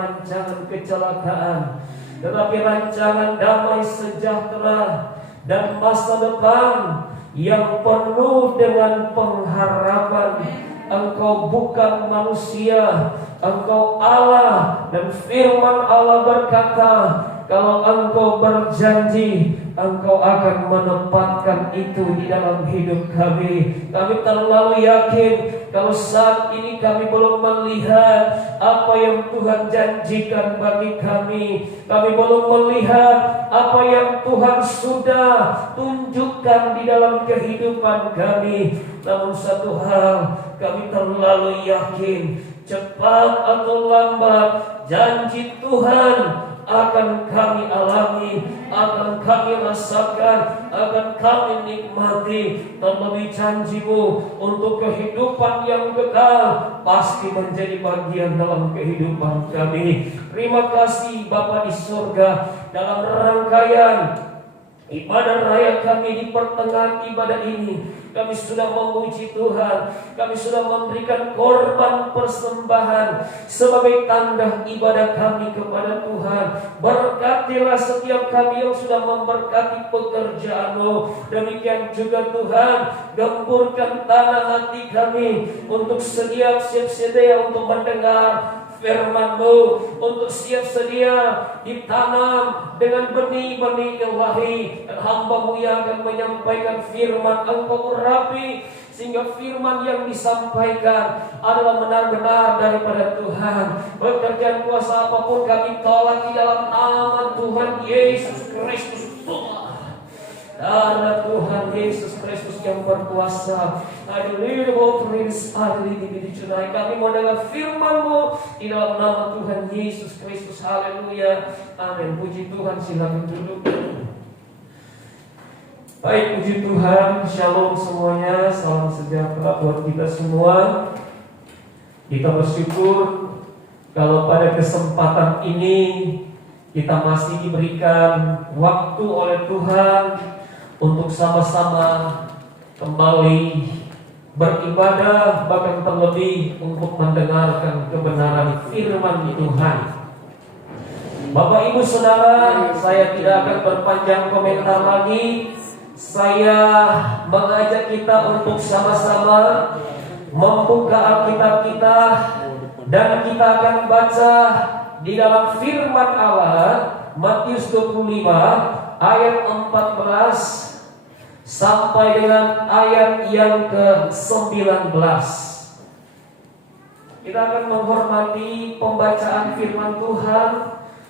rancangan kecelakaan, tetapi rancangan damai sejahtera dan masa depan yang penuh dengan pengharapan. Engkau bukan manusia, Engkau Allah, dan firman Allah berkata, kalau Engkau berjanji, Engkau akan menempatkan itu di dalam hidup kami. Kami terlalu yakin kalau saat ini kami belum melihat apa yang Tuhan janjikan bagi kami. Kami belum melihat apa yang Tuhan sudah tunjukkan di dalam kehidupan kami. Namun satu hal, kami terlalu yakin, cepat atau lambat janji Tuhan akan kami alami, akan kami rasakan, akan kami nikmati. Terlebih janji-Mu untuk kehidupan yang kekal pasti menjadi bagian dalam kehidupan kami. Terima kasih Bapa di surga, dalam rangkaian ibadah raya kami di pertengahan ibadah ini, kami sudah memuji Tuhan, kami sudah memberikan korban persembahan sebagai tanda ibadah kami kepada Tuhan. Berkatilah setiap kami yang sudah memberkati pekerjaan-Mu. Demikian juga Tuhan, gemburkan tanah hati kami untuk siap sedia untuk mendengar firman-Mu, untuk siap sedia ditanam dengan benih-benih ilahi. Dan hamba-Mu yang akan menyampaikan firman, Engkau urapi sehingga firman yang disampaikan adalah benar-benar daripada Tuhan. Pekerjaan kuasa apapun kami tolak di dalam nama Tuhan Yesus Kristus. Karena Tuhan Yesus Kristus yang berkuasa. Kami mau dengar firman-Mu di dalam nama Tuhan Yesus Kristus. Haleluya. Amin. Puji Tuhan, silakan duduk. Baik, puji Tuhan. Shalom semuanya. Salam sejahtera buat kita semua. Kita bersyukur kalau pada kesempatan ini kita masih diberikan waktu oleh Tuhan untuk sama-sama kembali beribadah, bahkan terlebih untuk mendengarkan kebenaran firman Tuhan. Bapak Ibu Saudara, saya tidak akan berpanjang komentar lagi. Saya mengajak kita untuk sama-sama membuka Alkitab kita, dan kita akan baca di dalam firman Allah Matius 25 ayat 14 sampai dengan ayat yang ke-19. Kita akan menghormati pembacaan firman Tuhan.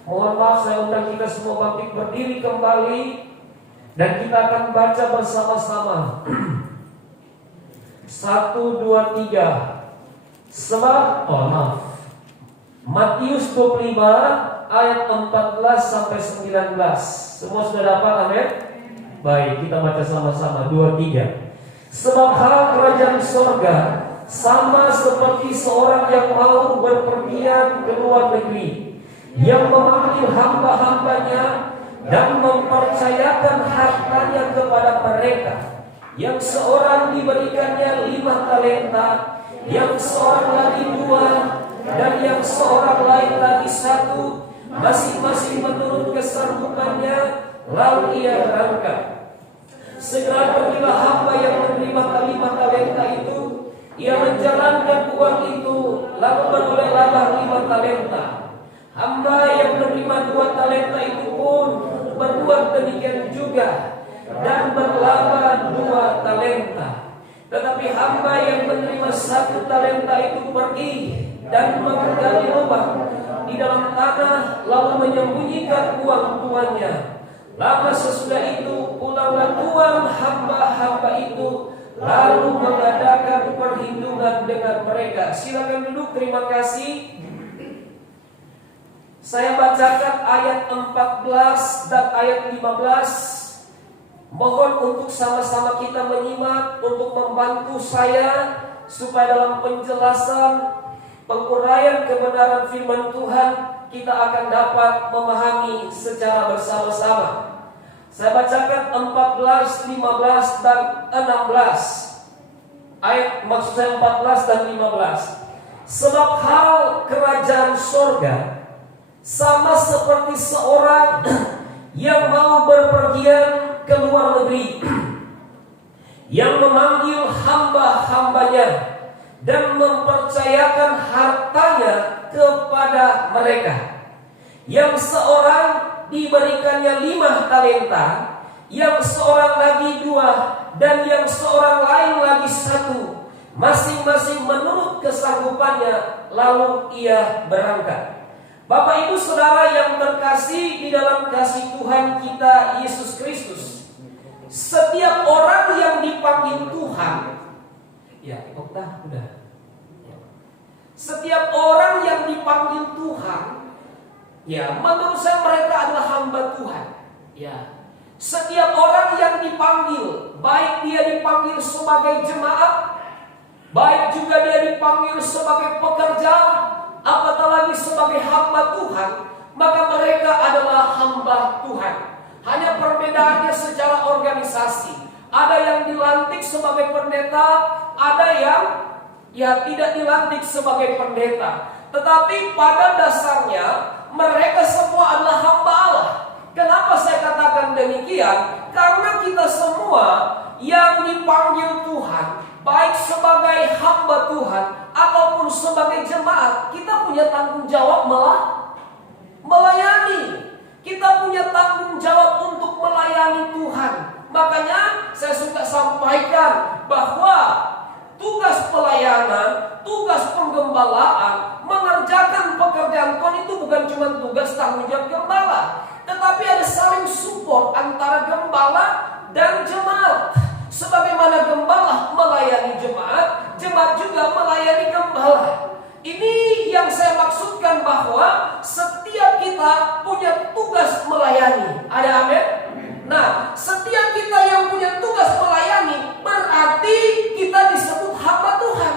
Mohon maaf, saya undang kita semua bangkit berdiri kembali, dan kita akan baca bersama-sama. 1, 2, 3. Matius 25 ayat 14 sampai 19. Semua sudah dapat, amin? Baik, kita baca sama-sama. 2, 3. Sebab hal kerajaan sorga sama seperti seorang yang mau berpergian ke luar negeri, yang memanggil hamba-hambanya dan mempercayakan hartanya kepada mereka. Yang seorang diberikannya 5 talenta, yang seorang lagi 2, dan yang seorang lain lagi 1, masing-masing menurut kesanggupannya. Lalu ia berangkat. Segera pergilah hamba yang menerima 5 talenta itu. Ia menjalankan uang itu, lalu beroleh-lah 5 talenta. Hamba yang menerima 2 talenta itu pun berbuat demikian juga, dan berlaba 2 talenta. Tetapi hamba yang menerima 1 talenta itu pergi dan menggali lubang di dalam tanah, lalu menyembunyikan uang tuannya. Lama sesudah itu pulanglah tuan hamba-hamba itu, lalu mengadakan perhitungan dengan mereka. Silakan duduk, terima kasih. Saya bacakan ayat 14 dan ayat 15. Mohon untuk sama-sama kita menyimak, untuk membantu saya supaya dalam penjelasan penguraian kebenaran firman Tuhan kita akan dapat memahami secara bersama-sama. Saya bacakan 14, 15 dan 16. Maksud saya 14 dan 15. Sebab hal kerajaan sorga Sama seperti seorang yang mau berpergian ke luar negeri, yang memanggil hamba-hambanya dan mempercayakan hartanya kepada mereka. Yang seorang diberikannya 5 talenta, yang seorang lagi 2, dan yang seorang lain lagi 1, masing-masing menurut kesanggupannya. Lalu ia berangkat. Bapak Ibu Saudara yang terkasih di dalam kasih Tuhan kita Yesus Kristus, setiap orang yang dipanggil Tuhan, setiap orang yang dipanggil Tuhan, menurut saya mereka adalah hamba Tuhan. Setiap orang yang dipanggil, baik dia dipanggil sebagai jemaat, baik juga dia dipanggil sebagai pekerja, apatah lagi sebagai hamba Tuhan, maka mereka adalah hamba Tuhan. Hanya perbedaannya secara organisasi. Ada yang dilantik sebagai pendeta, ada yang tidak dilantik sebagai pendeta. Tetapi pada dasarnya mereka semua adalah hamba Allah. Kenapa saya katakan demikian? Karena kita semua yang dipanggil Tuhan, baik sebagai hamba Tuhan ataupun sebagai jemaat, kita punya tanggung jawab melayani. Kita punya tanggung jawab untuk melayani Tuhan. Makanya saya suka sampaikan bahwa tugas pelayanan, tugas penggembalaan, mengerjakan pekerjaan Tuhan itu bukan cuma tugas tanggung jawab gembala, tetapi ada saling support antara gembala dan jemaat. Sebagaimana gembala melayani jemaat, jemaat juga melayani gembala. Ini yang saya maksudkan bahwa setiap kita punya tugas melayani. Ada amin? Nah, setiap kita yang punya tugas melayani berarti kita disebut hamba Tuhan.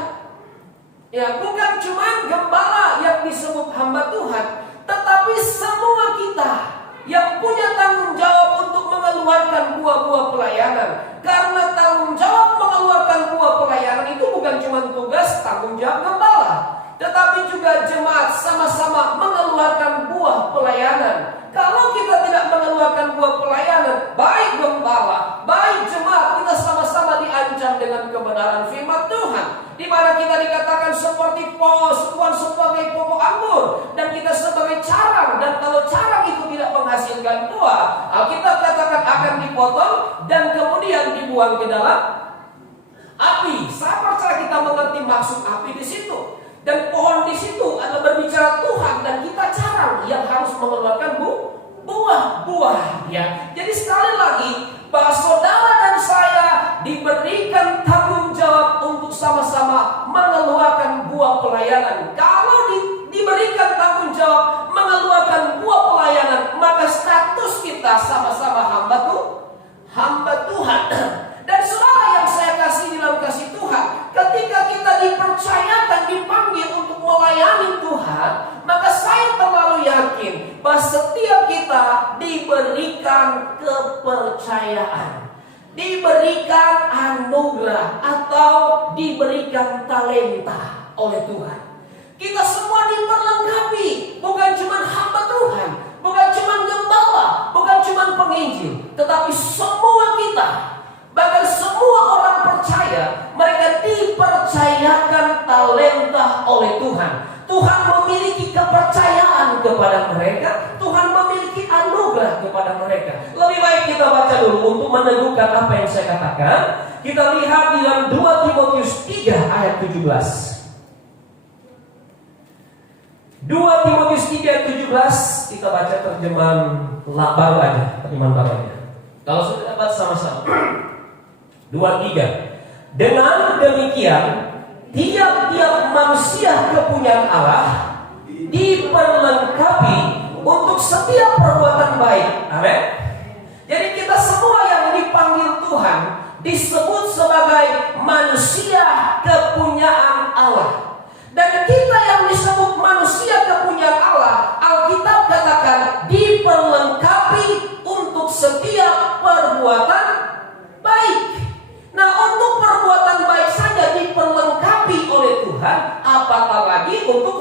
Bukan cuma gembala yang disebut hamba Tuhan, tetapi semua kita yang punya tanggung jawab untuk mengeluarkan buah-buah pelayanan. Karena tanggung jawab mengeluarkan buah pelayanan itu bukan cuma tugas tanggung jawab gembala, tetapi juga jemaat sama-sama mengeluarkan buah pelayanan. Kalau kita tidak mengeluarkan buah pelayanan, baik gembala, baik jemaat, kita sama-sama diancam dengan kebenaran firman Tuhan, di mana kita dikatakan seperti pohon sebagai pokok anggur, dan kita sebagai carang. Dan kalau carang itu tidak menghasilkan buah, Alkitab katakan akan dipotong dan kemudian dibuang ke dalam api. Saya percaya kita mengerti maksud api di situ. Dan pohon di situ adalah berbicara Tuhan, dan kita carang yang harus mengeluarkan buah-buah. Jadi sekali lagi, bahwa saudara dan saya diberikan tanggung jawab untuk sama-sama mengeluarkan buah pelayanan. Kalau diberikan tanggung jawab mengeluarkan buah pelayanan, maka status kita sama-sama hamba Tuhan. Dan saudara yang saya kasih dalam kasih Tuhan, ketika kita dipercayakan, dipanggil untuk melayani Tuhan, maka saya terlalu yakin bahwa setiap kita diberikan kepercayaan, diberikan anugerah, atau diberikan talenta oleh Tuhan. Kita semua diperlengkapi, bukan cuma hamba Tuhan, bukan cuma gembala, bukan cuma penginjil, tetapi semua kita, bahkan semua orang percaya, mereka dipercayakan talenta oleh Tuhan. Tuhan memiliki kepercayaan kepada mereka, Tuhan memiliki anugerah kepada mereka. Lebih baik kita baca dulu untuk meneguhkan apa yang saya katakan. Kita lihat di dalam 2 Timotius 3 ayat 17. 2 Timotius 3 ayat 17, kita baca terjemahan baru aja, terjemahan barunya. Kalau sudah dapat sama-sama. 2-3. Dengan demikian, tiap-tiap manusia kepunyaan Allah diperlengkapi untuk setiap perbuatan baik. Amin. Jadi kita semua yang dipanggil Tuhan disebut sebagai manusia kepunyaan Allah. Dan kita yang disebut manusia kepunyaan Allah, Alkitab katakan diperlengkapi untuk setiap perbuatan baik. Nah, untuk perbuatan baik saja diperlengkapi oleh Tuhan, apatah lagi untuk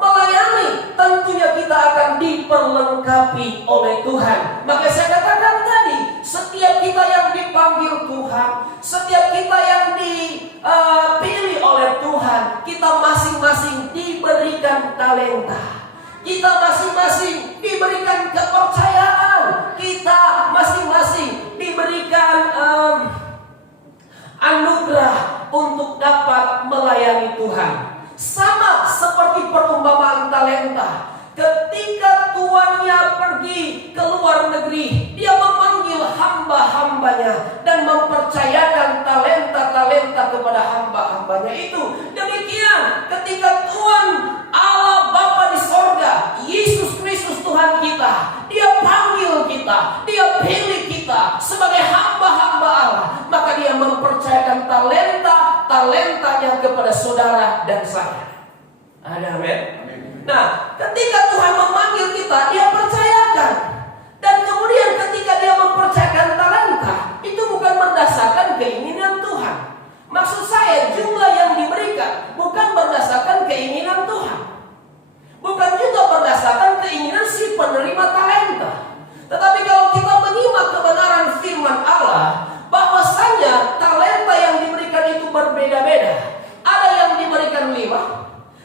melayani. Tentunya kita akan diperlengkapi oleh Tuhan. Maka saya katakan tadi, setiap kita yang dipanggil Tuhan, setiap kita yang dipilih oleh Tuhan, kita masing-masing diberikan talenta. Kita masing-masing diberikan kepercayaan. Kita masing-masing diberikan anugerah untuk dapat melayani Tuhan. Sama seperti perumpamaan talenta. Ketika tuannya pergi ke luar negeri, dia memanggil hamba-hambanya dan mempercayakan talenta-talenta kepada hamba-hambanya itu. Demikian ketika Tuhan Allah Bapa di sorga, Yesus Kristus Tuhan kita, Dia panggil kita, Dia pilih kita sebagai hamba-hamba Allah, maka Dia mempercayakan talentanya kepada saudara dan saya. Ada amin. Nah, ketika Tuhan memanggil kita, Dia percayakan. Dan kemudian ketika Dia mempercayakan talenta, itu bukan berdasarkan keinginan Tuhan. Maksud saya, jumlah yang diberikan bukan berdasarkan keinginan Tuhan. Bukan juga berdasarkan keinginan si penerima talenta. Tetapi kalau kita menyimak kebenaran firman Allah, bahwasanya talenta yang diberikan itu berbeda-beda. Ada yang diberikan 5,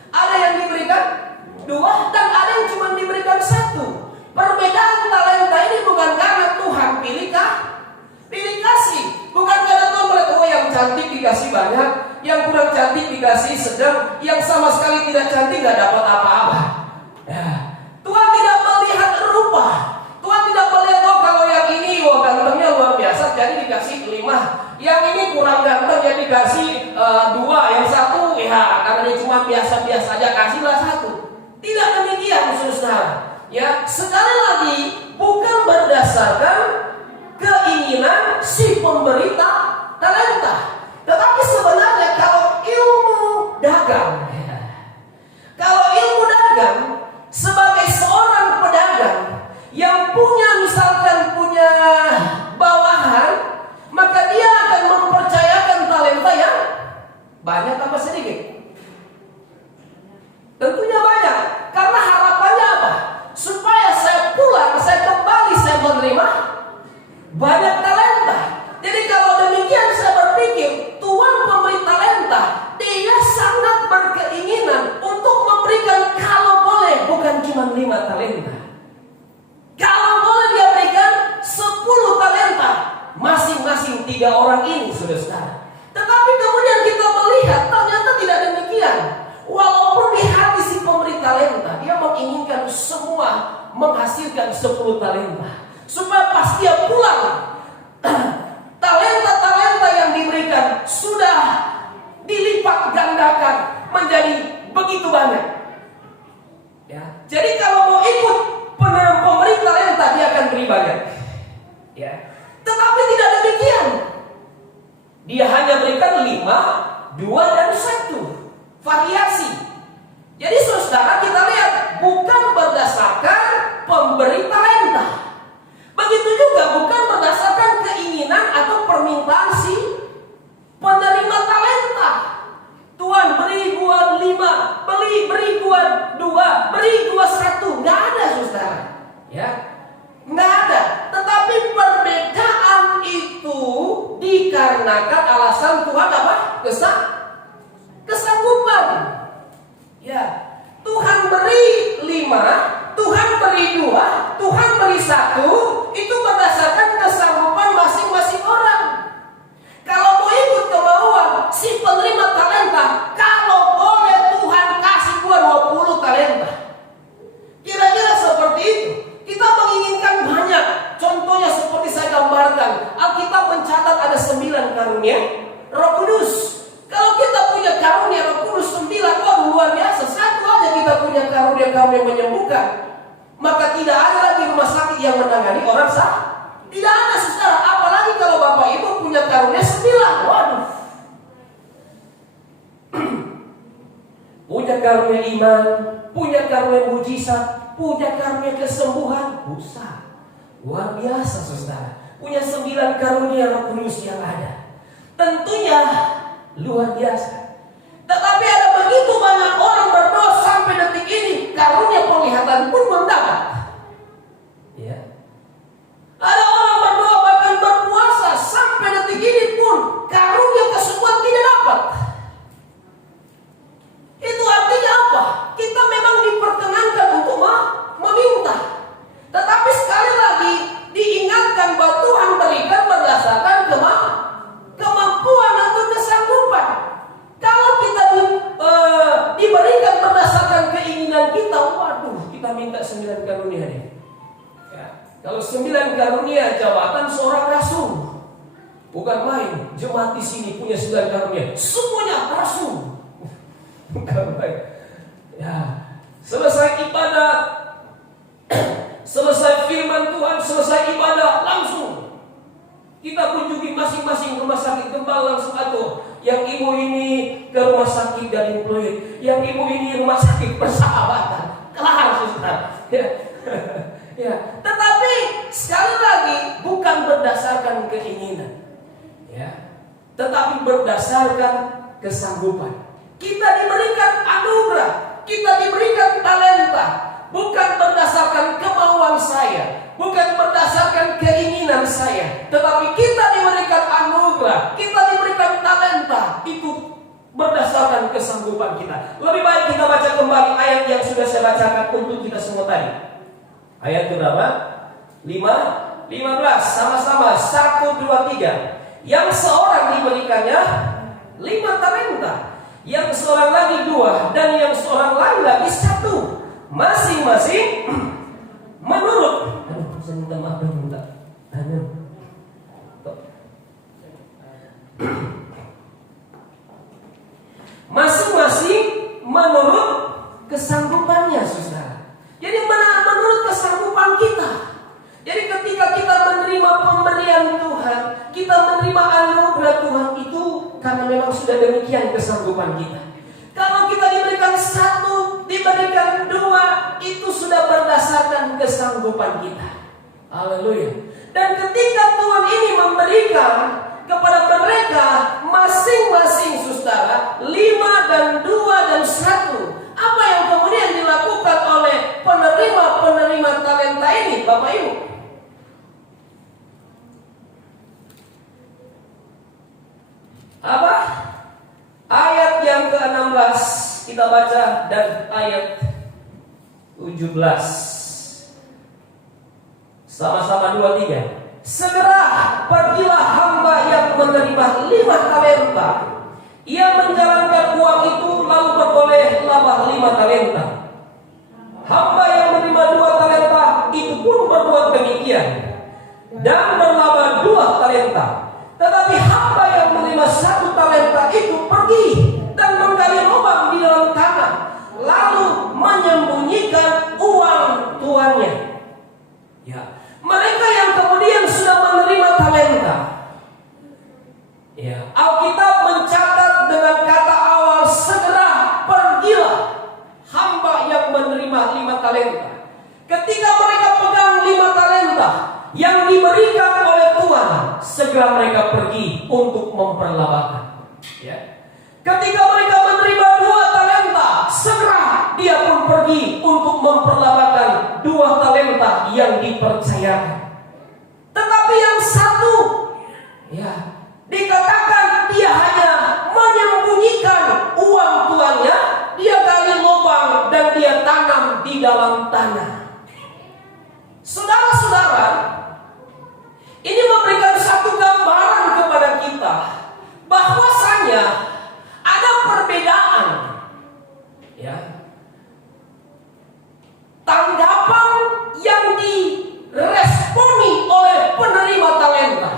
ada yang diberikan 2, dan ada yang cuma diberikan 1. Perbedaan talenta ini bukan karena Tuhan pilih kasih. Bukan karena Tuhan melihat, oh yang cantik dikasih banyak, yang kurang cantik dikasih sedang, yang sama sekali tidak cantik gak dapat apa-apa. Ya. Tuhan tidak melihat rupa. Tuhan tidak melihat, oh kalau yang ini gantengnya luar biasa jadi dikasih 5. Yang ini kurang ganteng jadi dikasih 2. Yang 1 ya karena dia cuma biasa-biasa aja kasihlah 1. Tidak demikian saudara. Ya, sekali lagi bukan berdasarkan keinginan si pemberita talenta, tetapi sebenarnya kalau ilmu dagang, sebagai seorang pedagang yang misalkan punya bawahan, maka dia akan mempercayakan talenta yang banyak apa sedikit? Tentunya banyak, karena harapannya apa? Supaya saya pulang, saya kembali, saya menerima banyak talenta. Jadi kalau demikian saya berpikir, Tuhan pemberi talenta, Dia sangat berkeinginan untuk memberikan kalau boleh, bukan cuma 5 talenta. Kalau boleh Dia berikan 10 talenta, masing-masing 3 orang ini, saudara. Tetapi kemudian kita melihat ternyata tidak demikian. Walaupun di hati si pemberi talenta, dia menginginkan semua menghasilkan 10 talenta, supaya pas dia pulang, talenta-talenta yang diberikan sudah dilipat gandakan menjadi begitu banyak. Ya. Jadi kalau mau ikut pemberi talenta, dia akan beri banyak. Ya. Tetapi tidak demikian. Dia hanya berikan 5, 2, dan 1. Variasi. Jadi saudara, kita lihat bukan berdasarkan pemberi talenta. Begitu juga bukan berdasarkan keinginan atau permintaan si penerima talenta. Tuhan beri gua 5, beri gua 2, beri gua 1. Nggak ada saudara. Ya, nggak ada. Tetapi perbedaan itu dikarenakan alasan Tuhan apa? Kesanggupan. Ya, Tuhan beri 5, Tuhan beri 2, Tuhan beri 1, itu berdasarkan kesanggupan masing-masing orang. Kalau mau ikut kemauan si penerima talenta, kalau boleh Tuhan kasih gua 20 talenta. Kira-kira seperti itu. Kita menginginkan banyak. Contohnya seperti saya gambarkan, Alkitab mencatat ada 9 karunia Roh Kudus. Kalau kita punya karunia Roh Kudus 9, waduh luar biasa. 1 aja kita punya karunia menyembuhkan, maka tidak ada lagi rumah sakit yang menangani orang sakit. Tidak ada saudara. Apalagi kalau Bapak Ibu punya karunia 9, waduh. Punya karunia iman, punya karunia mujizat, punya karunia kesembuhan, busa. Luar biasa saudara. Punya 9 karunia Roh Kudus yang ada. Tentunya luar biasa. Tetapi ada begitu banyak orang berdoa sampai detik ini, karunia penglihatan pun belum dapat. Ya. Ada orang berdoa bahkan berpuasa sampai detik ini pun karunia kesembuhan tidak dapat. Itu artinya apa? Kita memang diperkenankan untuk meminta. Tetapi sekali lagi diingatkan bahwa Tuhan berikan berdasarkan kemampuan atau kesanggupan. Kalau kita diberikan berdasarkan keinginan kita, waduh, kita minta 9 karunia nih. Ya. Kalau 9 karunia jabatan seorang rasul, bukan main. Jemaat di sini punya 9 karunia, semuanya rasul. Bukan main. Ya. Selesai ibadah, selesai firman Tuhan, selesai ibadah, langsung kita kunjungi masing-masing rumah sakit Gembal, langsung atur. Yang ibu ini ke rumah sakit Gading Pluit, yang ibu ini rumah sakit Persahabatan. Kelar, saudara. Ya. Ya. Tetapi sekali lagi bukan berdasarkan keinginan, ya, tetapi berdasarkan kesanggupan. Kita diberikan anugerah, kita diberikan talenta, bukan berdasarkan kemauan saya, bukan berdasarkan keinginan saya, tetapi kita diberikan anugerah, kita diberikan talenta, itu berdasarkan kesanggupan kita. Lebih baik kita baca kembali ayat yang sudah saya bacakan untuk kita semua tadi. Ayat berapa? 15. Sama-sama 1, 2, 3. Yang seorang diberikannya 5 talenta, yang seorang lagi 2, dan yang seorang lain lagi 1. Masing-masing menurut. Saya minta maaf dong, minta. Masing-masing menurut kesanggupannya, saudara. Jadi menurut kesanggupan kita. Jadi ketika kita menerima pemberian Tuhan, kita menerima anugerah Tuhan itu karena memang sudah demikian kesanggupan kita. Kalau kita diberikan 1, diberikan 2, itu sudah berdasarkan kesanggupan kita. Haleluya. Dan ketika Tuhan ini memberikan kepada mereka masing-masing, saudara, 5 dan 2 dan 1, apa yang kemudian dilakukan oleh penerima talenta ini, Bapak Ibu? Apa? Ayat yang ke-16 kita baca dan ayat 17. Sama-sama 2, 3. Segera pergilah hamba yang menerima 5 talenta. Ia menjalankan uang itu lalu beroleh laba 5 talenta. Hamba yang menerima 2 talenta itu pun berbuat demikian dan berlaba 2 talenta. Tetapi hamba yang menerima 1 talenta itu pergi dan menggali lubang di dalam tanah, lalu menyembunyikan uang tuannya. Ya, mereka yang kemudian sudah menerima talenta, ya, Alkitab mencatat dengan kata awal segera pergilah hamba yang menerima 5 talenta. Ketika mereka pegang 5 talenta yang diberikan oleh Tuhan, segera mereka pergi untuk memperlabakan. Ya. Ketika mereka menerima 2 talenta, segera dia pun pergi untuk memperlabakan 2 talenta yang dipercayakan. Tetapi yang 1, ya, dikatakan dia hanya menyembunyikan uang tuannya, dia gali lubang dan dia tanam di dalam tanah. Saudara-saudara, ini memberikan satu gambaran kepada kita bahwasanya ada perbedaan, ya, tanggapan yang diresponi oleh penerima talenta.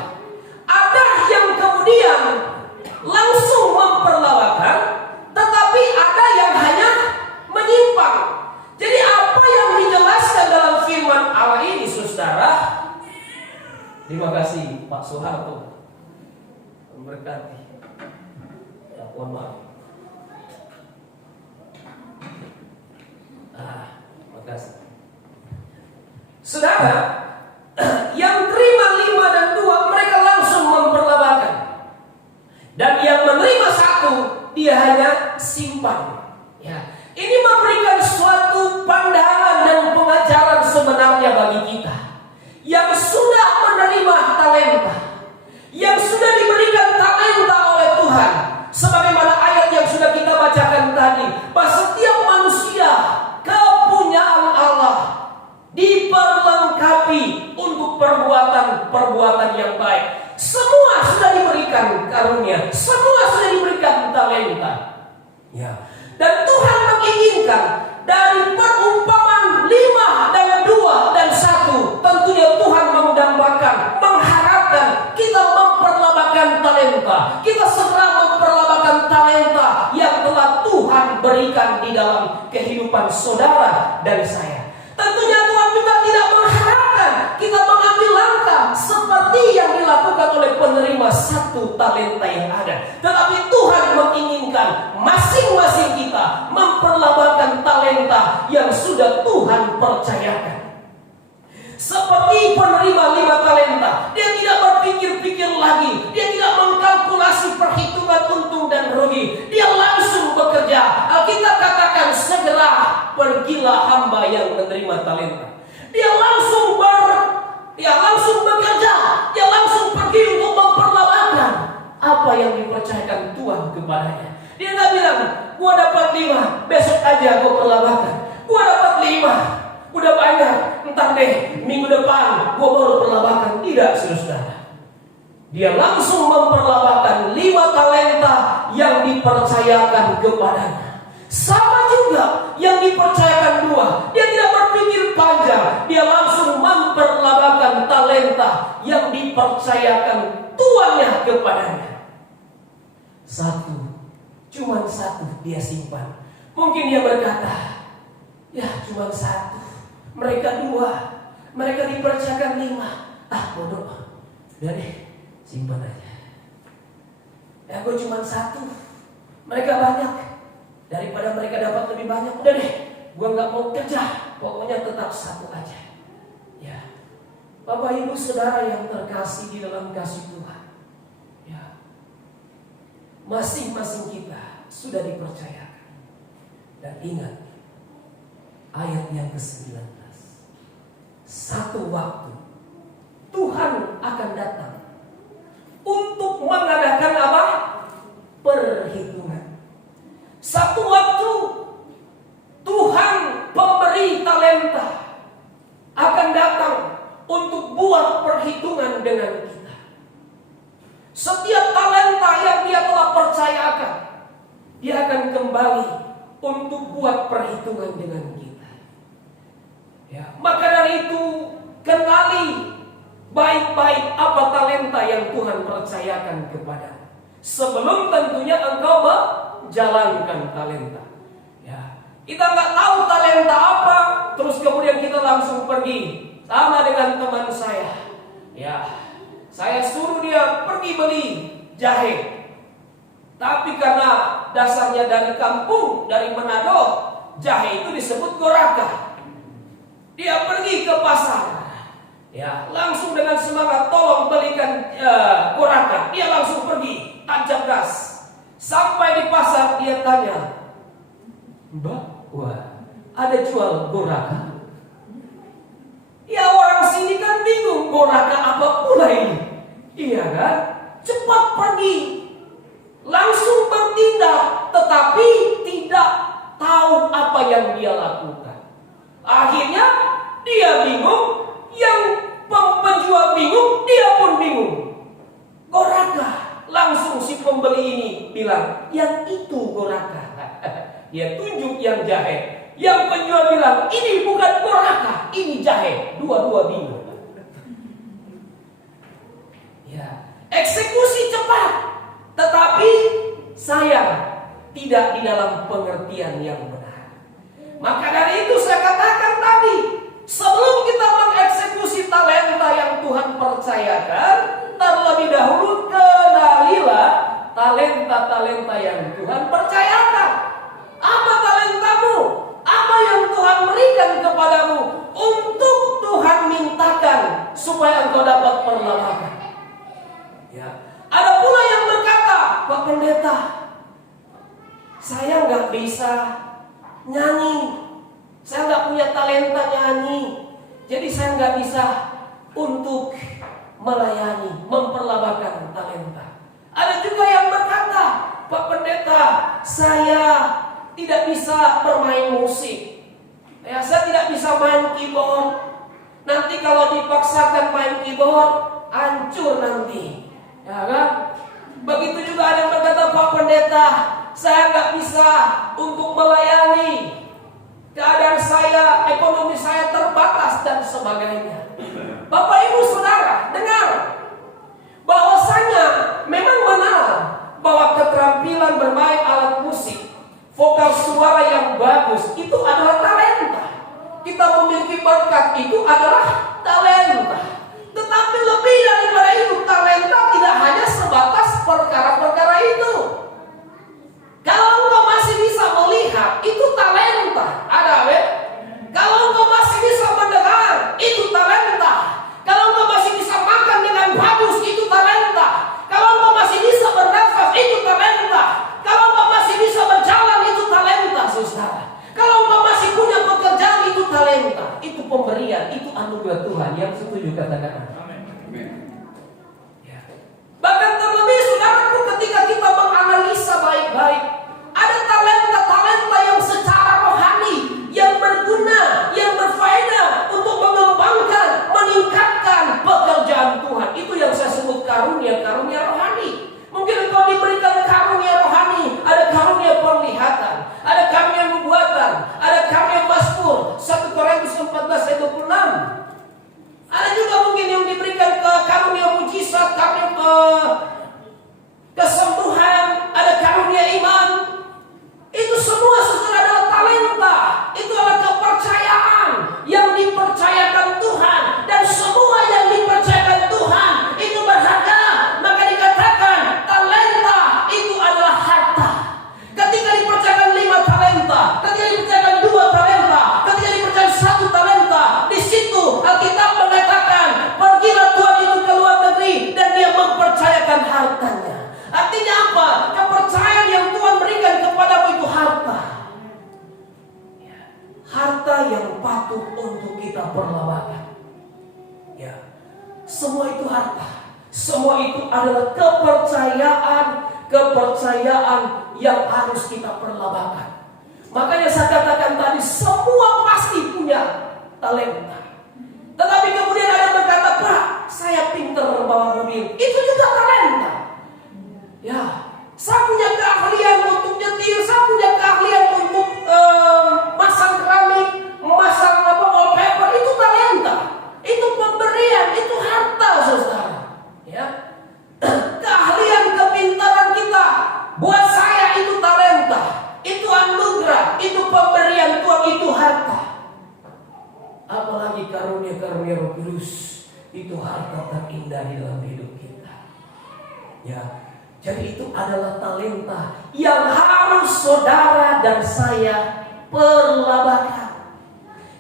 Ada yang kemudian langsung memperlawakan, tetapi ada yang hanya menyimpang. Jadi apa yang dijelaskan dalam firman Allah ini, saudara? Terima kasih Pak Soeharto, memberkati. Ya, mohon maaf. Terima kasih. Saudara, yang terima 5 dan 2 mereka langsung memperlabakan. Dan yang menerima 1 dia hanya simpan. Ya, ini memberikan suatu pandangan dan pengajaran sebenarnya bagi kita. perbuatan-perbuatan yang baik. Semua sudah diberikan karunia, semua sudah diberikan talenta. Ya. Dan Tuhan menginginkan dari perumpamaan 5 dan 2 dan 1, tentunya Tuhan menggambarkan, mengharapkan kita memperlambahkan talenta. Kita segera memperlambahkan talenta yang telah Tuhan berikan di dalam kehidupan saudara dan saya. Tentunya Tuhan juga tidak mengharapkan kita mengambil langkah seperti yang dilakukan oleh penerima 1 talenta yang ada. Tetapi Tuhan menginginkan masing-masing kita memperlambahkan talenta yang sudah Tuhan percayakan. Seperti penerima 5 talenta, dia tidak berpikir-pikir lagi, dia tidak mengkalkulasi perhitungan untung dan rugi, dia langsung bekerja. Alkitab katakan segera pergilah hamba yang menerima talenta. Dia langsung bekerja, dia langsung pergi untuk memperlambahkan apa yang dipercayakan Tuhan kepadanya. Dia nggak bilang, gua dapat 5, besok aja gua perlambahkan. Gua dapat 5, udah banyak, entar deh minggu depan gua baru perlambahkan. Tidak, saudara. Dia langsung memperlambahkan 5 talenta yang dipercayakan kepadanya. Sama juga yang dipercayakan 2, dia tidak berpikir panjang, dia langsung memperlambahkan talenta yang dipercayakan tuannya kepadanya. 1, cuma 1 dia simpan. Mungkin dia berkata, ya cuma 1, mereka 2, mereka dipercayakan 5. Bodoh, udah deh, simpan aja. Ya gue cuma 1, mereka banyak. Daripada mereka dapat lebih banyak, udah deh, gue nggak mau kerja, pokoknya tetap 1 aja. Ya, Bapak Ibu Saudara yang terkasih di dalam kasih Tuhan, ya, masing-masing kita sudah dipercayakan. Dan ingat ayat yang ke-19, satu waktu Tuhan akan datang untuk mengadakan apa? Perhitungan. Satu waktu Tuhan pemberi talenta akan datang untuk buat perhitungan dengan kita. Setiap talenta yang dia telah percayakan, dia akan kembali untuk buat perhitungan dengan kita. Ya, maka dari itu kenali baik-baik apa talenta yang Tuhan percayakan kepadamu, sebelum tentunya engkau jalankan talenta. Ya, kita nggak tahu talenta apa, terus kemudian kita langsung pergi. Sama dengan teman saya. Ya, saya suruh dia pergi beli jahe. Tapi karena dasarnya dari kampung, dari Manado, jahe itu disebut goraka. Dia pergi ke pasar. Ya, langsung dengan semangat, tolong belikan goraka. Dia langsung pergi, tancap gas. Sampai di pasar dia tanya, Mbak, wah, ada jual goraka? Ya orang sini kan bingung, goraka apa pula ini? Iya kan? Cepat pergi, langsung bertindak, tetapi tidak tahu apa yang dia lakukan. Akhirnya dia bingung, yang penjual bingung, dia pun bingung. Goraka. Langsung si pembeli ini bilang, yang itu goraka. Dia tunjuk yang jahe. Yang penjual bilang, ini bukan goraka, ini jahe. Dua-dua bingung. Ya, eksekusi cepat, tetapi sayang tidak di dalam pengertian yang benar. Maka dari itu saya katakan tadi, sebelum kita mengeksekusi talenta yang Tuhan percayakan, terlebih dahulu kenalilah talenta-talenta yang Tuhan percayakan. Apa talentamu? Apa yang Tuhan berikan kepadamu untuk Tuhan mintakan supaya engkau dapat perlambahkan? Ya. Ada pula yang berkata, Pak Pendeta, saya nggak bisa nyanyi, saya nggak punya talenta nyanyi, jadi saya nggak bisa untuk melayani, memperlambahkan talenta. Ada juga yang berkata, Pak Pendeta, saya tidak bisa bermain musik, ya, saya tidak bisa main keyboard. Nanti kalau dipaksakan main keyboard, hancur nanti. Ya kan? Begitu juga ada yang berkata, Pak Pendeta, saya nggak bisa untuk melayani. Keadaan saya, ekonomi saya terbatas dan sebagainya. Bapak Ibu Saudara, dengar bahwasanya memang benar bahwa keterampilan bermain alat musik, vokal suara yang bagus itu adalah talenta. Kita memiliki bakat itu adalah talenta. Tetapi lebih daripada itu, talenta tidak hanya sebatas perkara-perkara itu. Kalau engkau masih bisa melihat, itu talenta. Ada, kalau engkau masih bisa mendengar, itu talenta. Kalau engkau masih bisa makan dengan bagus, itu talenta. Kalau engkau masih bisa bernafas, itu talenta. Kalau engkau masih bisa berjalan, itu talenta, saudara. Kalau engkau masih punya pekerjaan, itu talenta. Itu pemberian, itu anugerah Tuhan. Yang setuju katakan amin. Ya. Bahkan terlebih saudaraku, ketika kita menganalisa baik-baik, ada talenta-talenta yang secara rohani, yang berguna, yang berfaedah untuk mengembangkan, meningkatkan pekerjaan Tuhan. Itu yang saya sebut karunia-karunia rohani. Mungkin engkau diberikan karunia rohani, ada karunia penglihatan, ada karunia nubuatan, ada karunia Mazmur 1 Korintus 14 ayat 26. Ada juga mungkin yang diberikan karunia mujizat, karunia kesembuhan, ada karunia iman. Itu semua saudara adalah talenta. Itu adalah kepercayaan yang dipercayakan Tuhan. Dan semua yang dipercayakan Tuhan itu berharga. Maka dikatakan talenta itu adalah harta. Ketika dipercayakan 5 talenta, ketika dipercayakan 2 talenta, ketika dipercayakan 1 talenta, di situ Alkitab mengatakan, pergilah Tuhan itu ke luar negeri dan dia mempercayakan hartanya. Artinya apa? Kepercayaan yang Tuhan berikan kepadamu itu harta. Harta yang patut untuk kita perlawakan. Ya. Semua itu harta. Semua itu adalah kepercayaan yang harus kita perlawakan. Makanya saya katakan tadi, semua pasti punya talenta. Tetapi kemudian ada yang berkata, Pak, saya pintar bawa mobil. Itu juga talenta. Ya, saya punya keahlian untuk nyetir, saya punya keahlian untuk masang keramik, masang wallpaper, itu talenta, itu pemberian, itu harta, saudara. Ya, keahlian, kepintaran kita, buat saya itu talenta, itu anugerah, itu pemberian Tuhan, itu harta. Apalagi karunia-karunia Roh Kudus, itu harta terindah di dalam hidup kita. Ya. Jadi itu adalah talenta yang harus saudara dan saya perlawakan,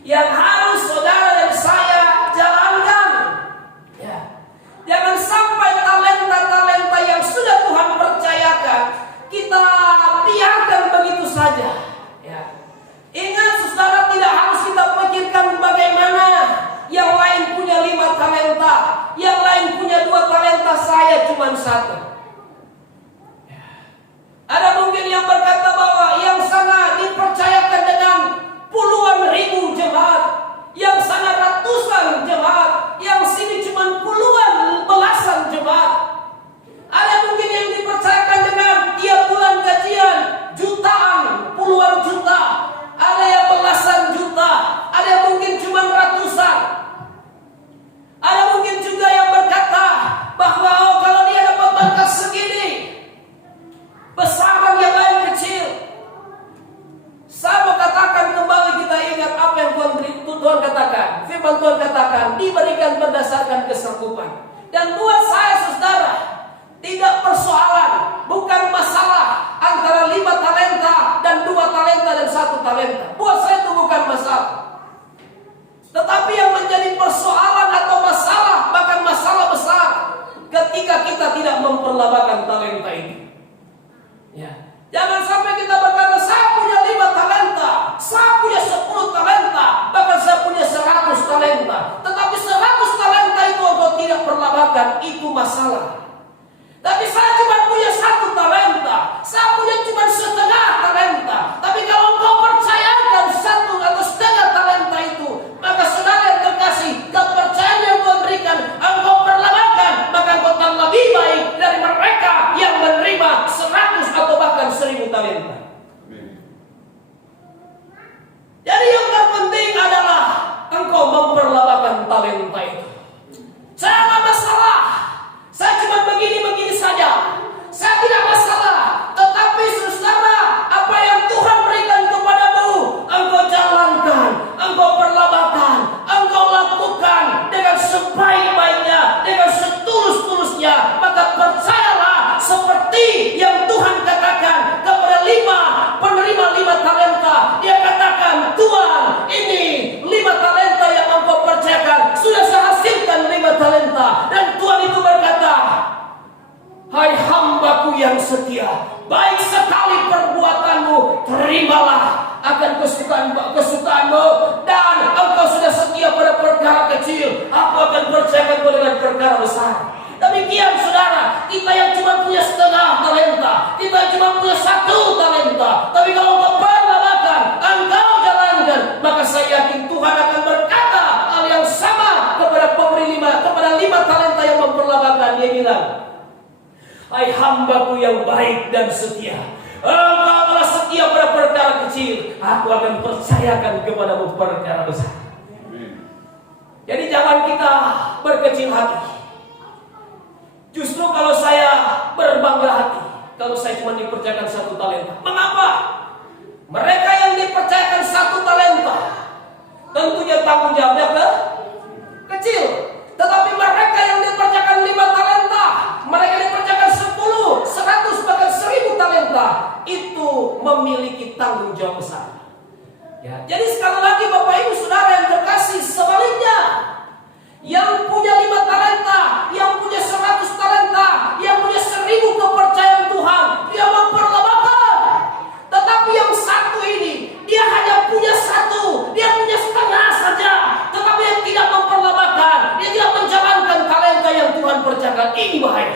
yang harus saudara dan saya jalankan. Ya. Jangan sampai talenta-talenta yang sudah Tuhan percayakan kita biarkan begitu saja. Ya. Ingat saudara, tidak harus kita pikirkan bagaimana yang lain punya 5 talenta, yang lain punya 2 talenta, saya cuma 1. Ada mungkin yang berkata bahwa yang sana dipercayakan dengan puluhan ribu jemaat, yang sana ratusan jemaat, yang sini cuma puluhan, belasan jemaat. Ada mungkin yang dipercayakan dengan tiap bulan gajian jutaan, puluhan juta. Ada yang belasan juta, ada yang mungkin cuma ratusan. Ada mungkin juga yang berkata bahwa kalau dia dapat berkat segini, besaran yang lain kecil. Saya mau katakan kembali, kita ingat apa yang Tuhan katakan. Firman Tuhan katakan, diberikan berdasarkan kesanggupan. Dan buat saya saudara, tidak persoalan, bukan masalah antara 5 talenta dan 2 talenta dan 1 talenta. Buat saya itu bukan masalah. Tetapi yang menjadi persoalan atau masalah, bahkan masalah besar, ketika kita tidak memperlawakan talenta itu. Ya. Jangan sampai kita berkata, saya punya 5 talenta, saya punya 10 talenta, bahkan saya punya 100 talenta. Tetapi 100 talenta itu engkau tidak perlawakan, itu masalah. Tapi saya cuma punya 1 talenta, saya punya cuma setengah talenta. Tapi kalau engkau percayakan 1 atau setengah talenta itu, maka saudara yang terkasih, kecil, aku akan percayakan kau dengan perkara besar. Demikian saudara, kita yang cuma punya setengah talenta, kita yang cuma punya satu talenta, tapi kalau engkau perlawakan, engkau jalankan, maka saya yakin Tuhan akan berkata hal yang sama kepada pemberi kepada 5 talenta yang memperlawakan. Dia bilang, hai hambaku yang baik dan setia, engkau telah setia pada perkara kecil, aku akan percayakan kepadamu perkara besar. Jadi jangan kita berkecil hati. Justru kalau saya berbangga hati, kalau saya cuma dipercayakan 1 talenta. Mengapa? Mereka yang dipercayakan 1 talenta, tentunya tanggung jawabnya kecil. Tetapi mereka yang dipercayakan 5 talenta, mereka yang dipercayakan 10, 100, bahkan 1000 talenta, itu memiliki tanggung jawab besar. Ya, jadi sekali lagi Bapak Ibu Saudara yang terkasih, sebaliknya, yang punya 5 talenta, yang punya 100 talenta, yang punya 1000 kepercayaan Tuhan, dia memperlawakan. Tetapi yang satu ini, dia hanya punya 1, dia punya setengah saja, tetapi yang tidak memperlawakan, dia tidak menjalankan talenta yang Tuhan percayakan. Ini bahaya.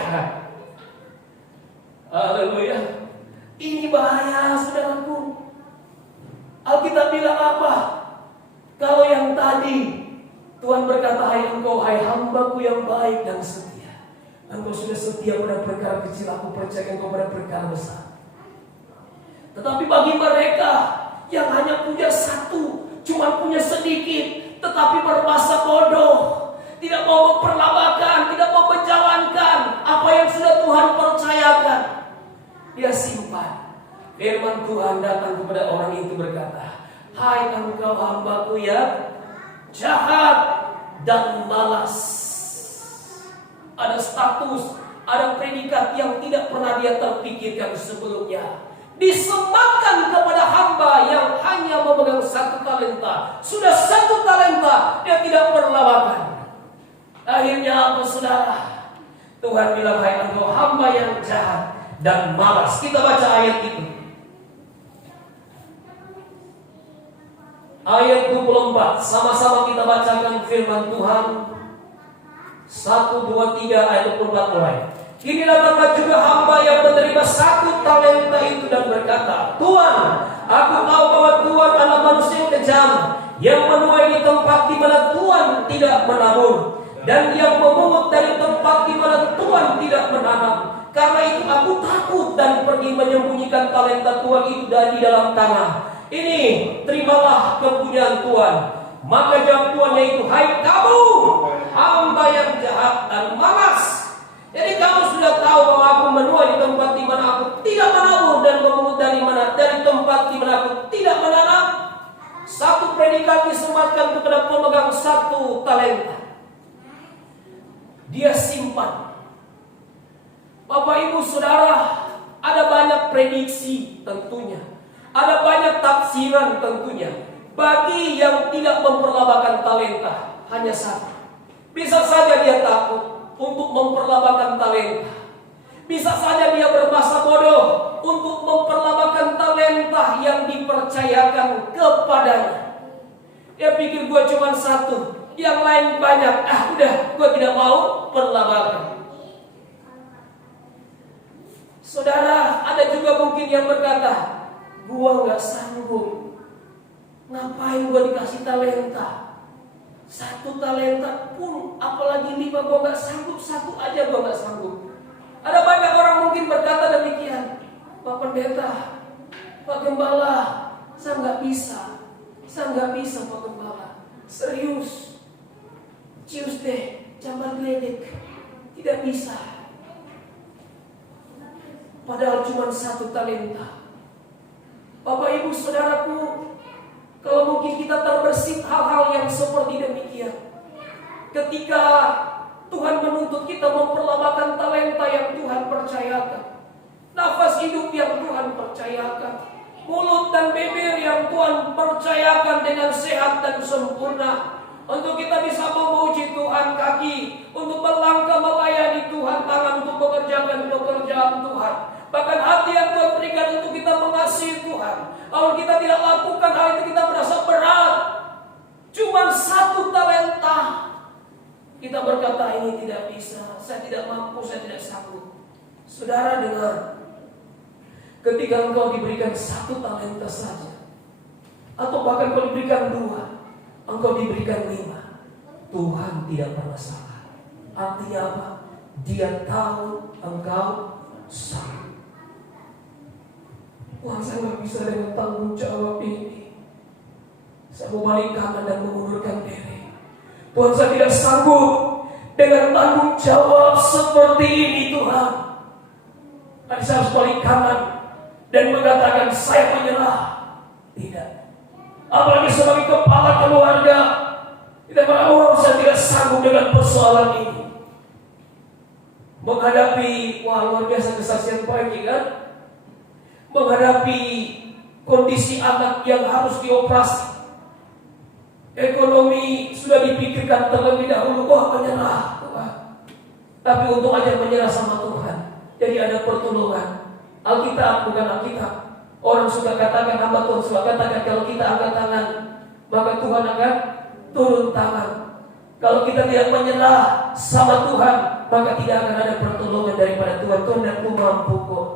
Haleluya. Ini bahaya, saudaraku. Alkitab bilang apa? Kalau yang tadi Tuhan berkata, hai engkau, hai hambaku yang baik dan setia, engkau sudah setia pada perkara kecil, aku percayakan engkau pada perkara besar. Tetapi bagi mereka yang hanya punya 1, cuma punya sedikit, tetapi bermasa bodoh, tidak mau memperlawakan, tidak mau menjalankan apa yang sudah Tuhan percayakan, dia simpan. Firman Tuhan datang kepada orang itu berkata, hai engkau hambaku yang jahat dan malas. Ada status, ada predikat yang tidak pernah dia terpikirkan sebelumnya, disematkan kepada hamba yang hanya memegang 1 talenta. Sudah 1 talenta, dia tidak perlawakan. Akhirnya apa saudara? Tuhan bilang, hai engkau hamba yang jahat dan malas. Kita baca ayat itu, ayat 24. Sama-sama kita bacakan firman Tuhan. 1, 2, 3 ayat 24 mulai. Kini datanglah juga hamba yang menerima 1 talenta itu dan berkata, Tuhan, aku tahu bahwa Tuhan adalah manusia yang kejam, yang menuai di tempat di mana Tuhan tidak menabur, dan yang memungut dari tempat di mana Tuhan tidak menanam. Karena itu aku takut dan pergi menyembunyikan talenta Tuhan itu di dalam tanah. Ini terimalah kepunyaan Tuhan. Maka jawab Tuhan, yaitu, hai kamu hamba yang jahat dan malas. Jadi kamu sudah tahu bahwa aku menuai di tempat di mana aku tidak menabur, dan memungut dari tempat di mana aku tidak menanam. 1 predikat disematkan kepada pemegang 1 talenta. Dia simpan. Bapak Ibu Saudara, ada banyak prediksi tentunya, ada banyak tafsiran tentunya. Bagi yang tidak memperlawakan talenta, hanya 1. Bisa saja dia takut untuk memperlawakan talenta. Bisa saja dia bermasa bodoh untuk memperlawakan talenta yang dipercayakan kepadanya. Dia pikir gue cuma 1, yang lain banyak. Udah, gue tidak mau perlawakan. Saudara, ada juga mungkin yang berkata, gua gak sanggup. Ngapain gua dikasih talenta? 1 talenta pun, apalagi 5 gua gak sanggup. 1 aja gua gak sanggup. Ada banyak orang mungkin berkata demikian. Pak Pendeta, Pak Gembala, saya gak bisa. Saya gak bisa Pak Gembala. Serius. Cius deh, jamban geledek. Tidak bisa. Padahal cuma 1 talenta. Bapak Ibu Saudaraku, kalau mungkin kita terbersit hal-hal yang seperti demikian, ketika Tuhan menuntut kita memperlawakan talenta yang Tuhan percayakan, nafas hidup yang Tuhan percayakan, mulut dan bibir yang Tuhan percayakan dengan sehat dan sempurna, untuk kita bisa memuji Tuhan, kaki untuk melangkah melayani Tuhan, tangan untuk mengerjakan pekerjaan Tuhan, bahkan hati yang Tuhan berikan untuk kita mengasihi Tuhan. Kalau kita tidak lakukan hal itu, kita merasa berat. Cuma 1 talenta, Kita berkata ini tidak bisa, saya tidak mampu, saya tidak sanggup. Saudara dengar, ketika engkau diberikan 1 talenta saja, atau bahkan kau diberikan 2, engkau diberikan 5, Tuhan tidak pernah salah. Artinya apa? Dia tahu engkau sanggup. Wah, saya nggak bisa dengan tanggung jawab ini. Saya mau balik kanan dan mengundurkan diri. Tuhan, saya tidak sanggup dengan tanggung jawab seperti ini, Tuhan. Tadi saya harus balik kanan dan mengatakan saya menyerah. Tidak. Apalagi sebagai kepala keluarga, kita berkata, saya tidak sanggup dengan persoalan ini. Menghadapi, luar biasa kesaksian pagi kan? Menghadapi kondisi anak yang harus dioperasi. Ekonomi sudah dipikirkan terlebih dahulu, menyerah Tuhan. Tapi untung aja menyerah sama Tuhan. Jadi ada pertolongan. Alkitab bukan Alkitab. Orang suka katakan, hamba Tuhan suka katakan, kalau kita angkat tangan, maka Tuhan akan turun tangan. Kalau kita tidak menyerah sama Tuhan, maka tidak akan ada pertolongan daripada Tuhan. Tuhan dan Tuhan mampu kok.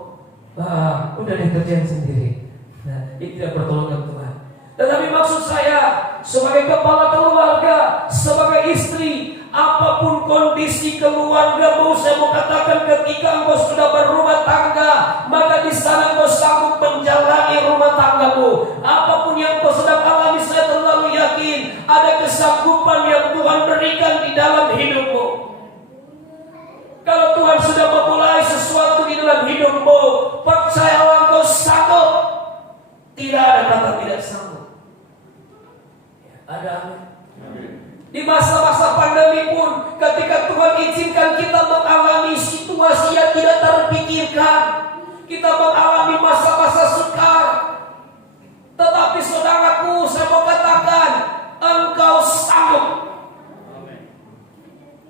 Udah dikerjain sendiri. Nah, ini tidak pertolongan Tuhan. Tetapi maksud saya, sebagai kepala keluarga, sebagai istri, apapun kondisi keluargamu, saya mau katakan ketika engkau sudah berumah tangga, maka di sana engkau sanggup menjalani rumah tanggamu. Apapun yang engkau sedang alami, saya terlalu yakin ada kesanggupan yang Tuhan berikan di dalam hidupmu. Kalau Tuhan sudah memulai sesuatu di dalam hidupmu, percayalah engkau sanggup. Tidak ada kata tidak sanggup. Ada amin. Di masa-masa pandemi pun, ketika Tuhan izinkan kita mengalami situasi yang tidak terpikirkan, kita mengalami masa-masa sukar, tetapi saudaraku, saya mau katakan, engkau sanggup.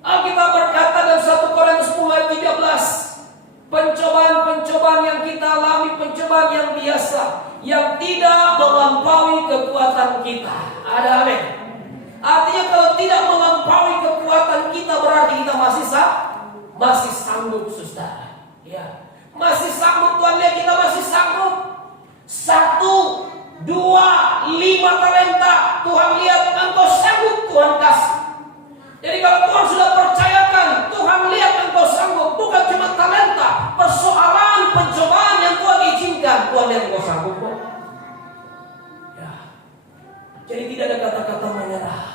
Alkitab berkata dalam 1 Korintus 10 ayat 13, pencobaan-pencobaan yang kita alami, pencobaan yang biasa, yang tidak melampaui kekuatan kita. Ada amin. Artinya kalau tidak melampaui kekuatan kita, berarti kita masih sanggup, saudara. Ya, masih sanggup. Tuhan lihat kita masih sanggup. 1, 2, 5 talenta. Tuhan lihat engkau sanggup, Tuhan kasih. Jadi kalau Tuhan sudah percayakan, Tuhan lihat engkau sanggup. Bukan cuma talenta, persoalan, pencobaan yang Tuhan izinkan, Tuhan lihat engkau sanggup kok. Ya. Jadi tidak ada kata-kata menyerah.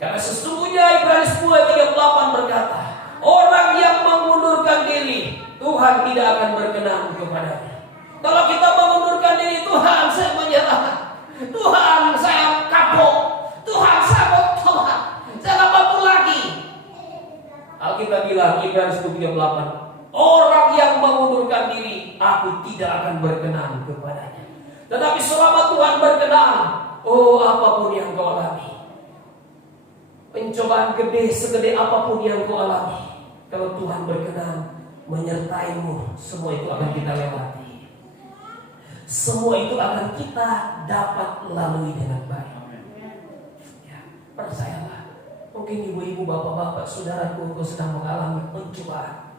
Karena sesungguhnya Ibrani 10:38 berkata, orang yang mengundurkan diri, Tuhan tidak akan berkenan kepadanya. Kalau kita mengundurkan diri, Tuhan saya menyerah, Tuhan saya kapok, Tuhan saya mau tobat, saya tak mampu lagi. Alkitab bilang Ibrani 10:38, orang yang mengundurkan diri, aku tidak akan berkenan kepadanya. Tetapi selama Tuhan berkenan, apapun yang kau alami, pencobaan gede segede apapun yang kau alami, kalau Tuhan berkenan menyertaimu, semua itu akan kita lewati. Semua itu akan kita dapat lalui dengan baik. Ya, percayalah. Mungkin ibu-ibu, bapak-bapak, saudaraku, engkau sedang mengalami pencobaan.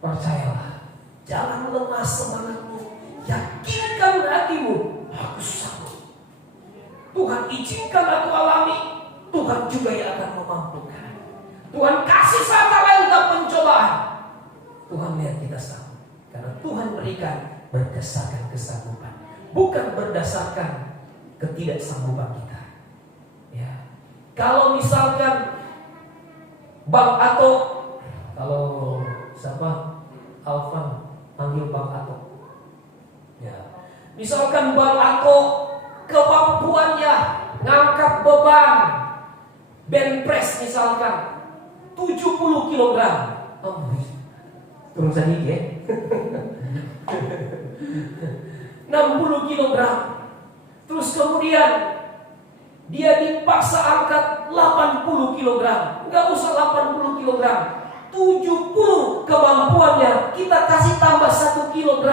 Percayalah, jangan lemah semangatmu. Yakinkan hatimu, aku sanggup. Tuhan izinkan aku alami, Tuhan juga yang akan memampukan. Tuhan kasih saya talenta pencobaan, Tuhan lihat kita sanggup. Karena Tuhan berikan berdasarkan kesanggupan, bukan berdasarkan ketidaksanggupan kita. Ya. Kalau misalkan Bang Ato, kalau siapa? Alvan panggil Bang Ato. Ya. Misalkan Bang Ato kemampuannya ngangkat beban bench press misalkan 70 kg. Turun sedikit ya. 60 kg. Terus kemudian dia dipaksa angkat 80 kg. Enggak usah 80 kg. 70 kemampuannya, kita kasih tambah 1 kg,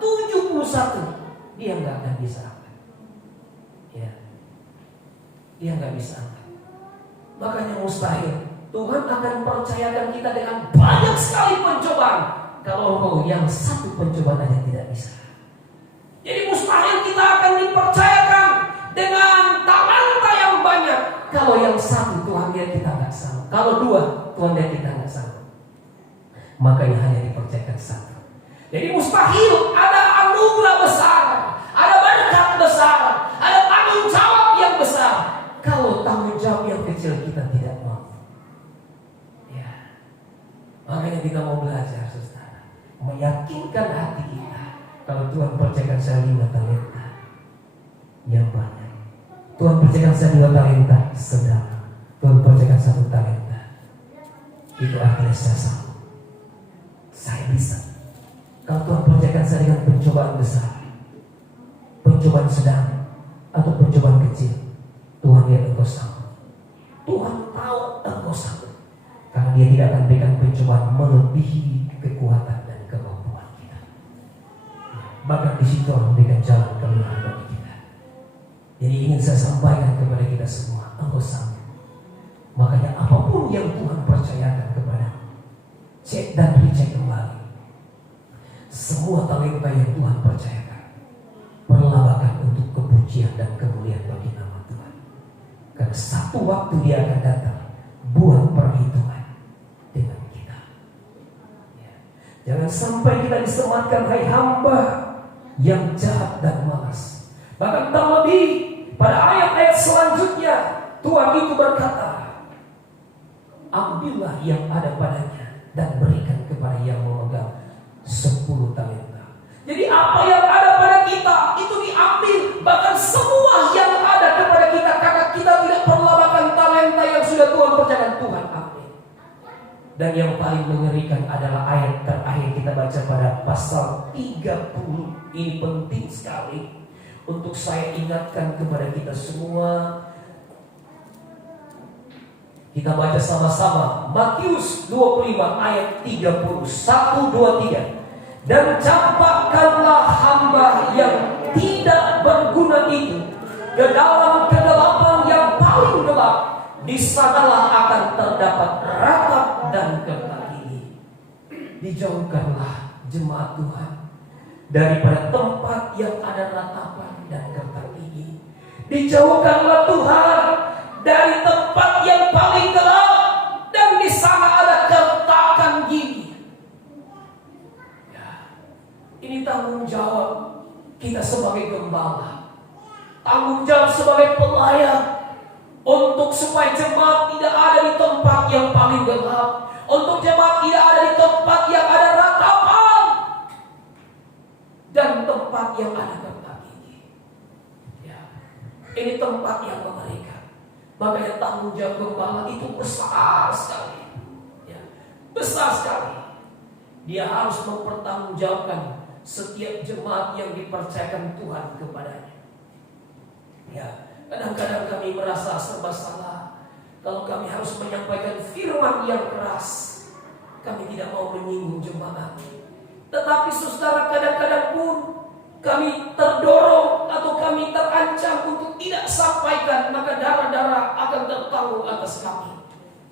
71. Dia enggak akan bisa angkat. Ya. Dia enggak bisa angkat. Makanya mustahil Tuhan akan percayakan kita dengan banyak sekali pencobaan. Kalau engkau yang satu pencobaan aja tidak bisa. Jadi mustahil kita akan dipercayakan dengan talenta yang banyak. Kalau yang satu Tuhan lihat kita nggak sanggup. Kalau dua Tuhan lihat kita nggak sanggup. Makanya hanya dipercayakan satu. Jadi mustahil ada anugerah besar, ada berkat besar, ada tanggung jawab yang besar. Kalau tanggung jawab yang kecil kita tidak mau. Ya. Makanya kita mau belajar, saudara, meyakinkan hati kita. Kalau Tuhan percayakan saya 5 talenta yang banyak, Tuhan percayakan saya 2 talenta sedang, Tuhan percayakan 1 talenta, itu artinya saya sanggup, saya bisa. Kalau Tuhan percayakan saya dengan pencobaan besar, pencobaan sedang, atau pencobaan kecil, Tuhan lihat engkau sanggup. Tuhan tahu engkau sanggup, karena Dia tidak akan berikan pencobaan melebihi kekuatan dan kemampuan kita. Bahkan di situ Allah memberikan jalan keluar bagi kita. Jadi ingin saya sampaikan kepada kita semua, engkau sanggup. Makanya apapun yang Tuhan percayakan kepada, cek dan dicek kembali. Semua talenta yang Tuhan percayakan, perlawakan untuk kepujian dan kemuliaan bagi nama Tuhan. Karena satu waktu Dia akan datang buat perhitungan dengan kita. Ya. Jangan sampai kita disematkan, hai hamba yang jahat dan malas. Bahkan terlebih pada ayat-ayat selanjutnya, Tuhan itu berkata, ambillah yang ada padanya dan berikan kepada yang memegang 10 talenta. Jadi apa yang ada pada kita itu diambil, bahkan semua yang ada kepada kita, karena kita tidak perlawakan talenta yang sudah Tuhan percayakan, Tuhan ambil. Dan yang paling mengerikan adalah ayat terakhir kita baca pada pasal 30. Ini penting sekali untuk saya ingatkan kepada kita semua. Kita baca sama-sama Matius 25 ayat 30. 1, 2, 3. Dan campakkanlah hamba yang tidak berguna itu ke dalam kegelapan yang paling gelap. Di sanalah akan terdapat ratap dan getah gigi. Dijauhkanlah jemaat Tuhan daripada tempat yang ada ratapan dan getah gigi. Dijauhkanlah Tuhan dari tempat yang paling gelap, dan di sana ada kertakan gigi. Ya, ini tanggung jawab kita sebagai gembala, tanggung jawab sebagai pelayan, untuk supaya jemaat tidak ada di tempat yang paling gelap, untuk jemaat tidak ada di tempat yang ada ratapan dan tempat yang ada kertakan gigi. Ya, ini tempat yang mengerikan. Makanya tanggung jawab gembala itu besar sekali, ya, besar sekali. Dia harus mempertanggungjawabkan setiap jemaat yang dipercayakan Tuhan kepadanya. Ya, kadang-kadang kami merasa serba salah kalau kami harus menyampaikan firman yang keras. Kami tidak mau menyinggung jemaat. Tetapi saudara, kadang-kadang pun kami terdorong atau kami terancam untuk tidak sampaikan, maka darah-darah akan tertanggung atas kami.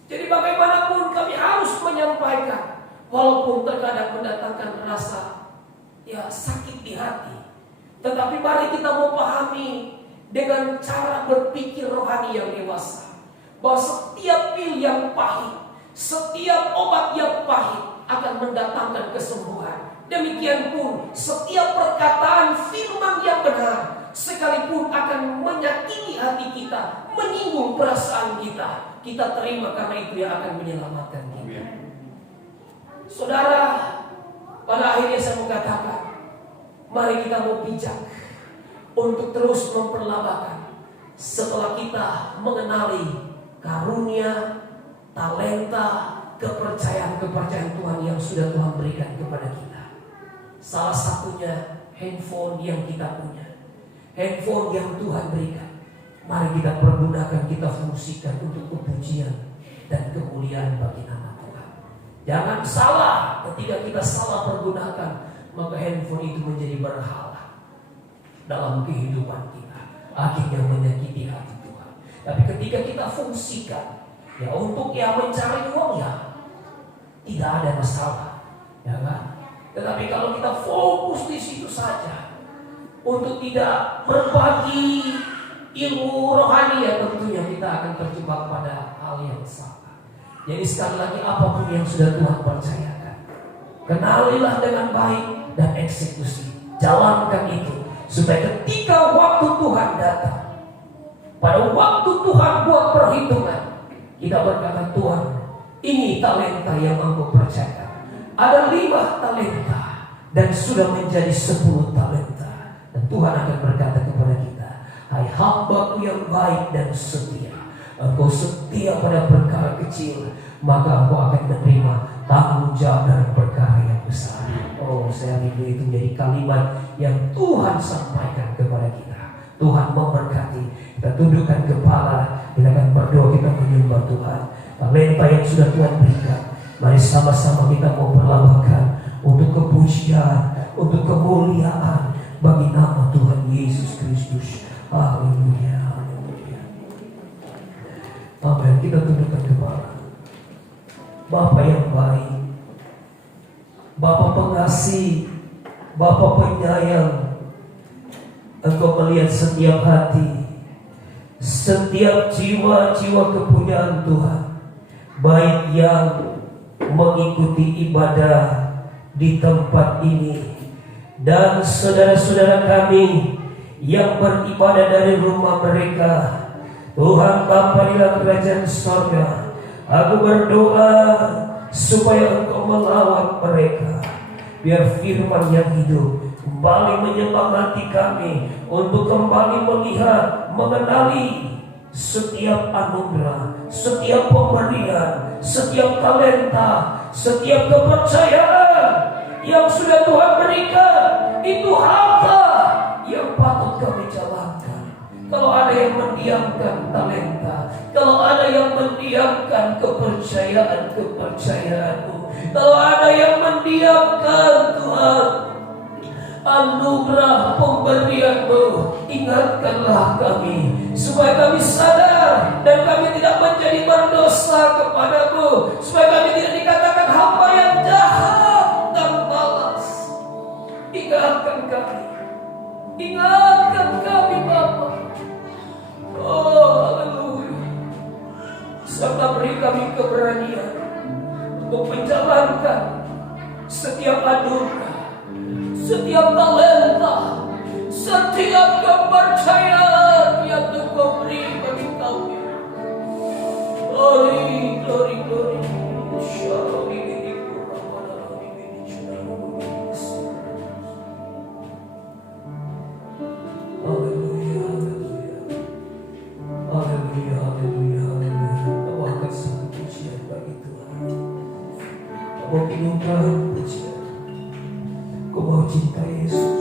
Jadi bagaimanapun kami harus menyampaikan, walaupun terkadang mendatangkan rasa sakit di hati. Tetapi mari kita memahami dengan cara berpikir rohani yang dewasa, bahwa setiap pil yang pahit, setiap obat yang pahit akan mendatangkan kesembuhan. Demikian pun setiap perkataan firman yang benar, sekalipun akan menyakiti hati kita, menyinggung perasaan kita, kita terima karena itu yang akan menyelamatkan kita. Saudara, pada akhirnya saya mengatakan, mari kita mau bijak untuk terus memperlawakan setelah kita mengenali karunia, talenta, kepercayaan Tuhan yang sudah Tuhan berikan kepada kita. Salah satunya handphone yang kita punya, handphone yang Tuhan berikan. Mari kita pergunakan, kita fungsikan untuk kepujian dan kemuliaan bagi nama Tuhan. Jangan salah, ketika kita salah pergunakan, maka handphone itu menjadi berhala dalam kehidupan kita, akhirnya menyakiti hati Tuhan. Tapi ketika kita fungsikan Ya untuk mencari uang ya tidak ada masalah, ya kan? Tetapi kalau kita fokus di situ saja untuk tidak berbagi ilmu rohani, ya tentunya kita akan terjebak pada hal yang salah. Jadi sekali lagi, apapun yang sudah Tuhan percayakan, kenalilah dengan baik dan eksekusi. Jalankan itu supaya ketika waktu Tuhan datang, pada waktu Tuhan buat perhitungan, kita berkata, Tuhan, ini talenta yang Engkau percayakan. Ada 5 talenta dan sudah menjadi 10 talenta. Dan Tuhan akan berkata kepada kita, hai hamba-Ku yang baik dan setia, Engkau setia pada perkara kecil, maka Engkau akan menerima tanggung jawab dalam perkara yang besar. Oh, saya rindu itu menjadi kalimat yang Tuhan sampaikan kepada kita. Tuhan memberkati. Kita tundukkan kepala, kita akan berdoa, kita menyembah Tuhan. Talenta yang sudah Tuhan berikan, mari sama-sama kita mau perlawakan untuk kepujian, untuk kemuliaan bagi nama Tuhan Yesus Kristus. Haleluya, haleluya. Amin. Kita tundukkan kepala. Bapa yang baik, Bapa pengasih, Bapa penyayang, Engkau melihat setiap hati, setiap jiwa-jiwa kepunyaan Tuhan, baik yang mengikuti ibadah di tempat ini dan saudara-saudara kami yang beribadah dari rumah mereka. Tuhan Bapa di dalam kerajaan sorga, aku berdoa supaya Engkau melawat mereka, biar firman yang hidup kembali menyemangati kami untuk kembali melihat, mengenali setiap anugerah, setiap pemberian, setiap talenta, setiap kepercayaan yang sudah Tuhan berikan. Itu harta yang patut kami jalankan. Kalau ada yang mendiamkan talenta, kalau ada yang mendiamkan kepercayaan-kepercayaanmu, kalau ada yang mendiamkan Tuhan anugerah pemberianmu, ingatkanlah kami supaya kami sadar dan kami tidak menjadi berdosa kepadamu, supaya kami tidak dikatakan hamba yang jahat dan malas. Ingatkan kami Bapa. Oh haleluya. Serta beri kami keberanian untuk menjalankan setiap anugerah, setiap talenta, setiap kepercayaan yang Engkau beri bagi kami. Glory, glory, glory. Haleluya, haleluya. Haleluya, haleluya, haleluya. Kau akan satu pujian bagi Tuhan. Kau inginkan pujian. Kau mau cinta Yesus.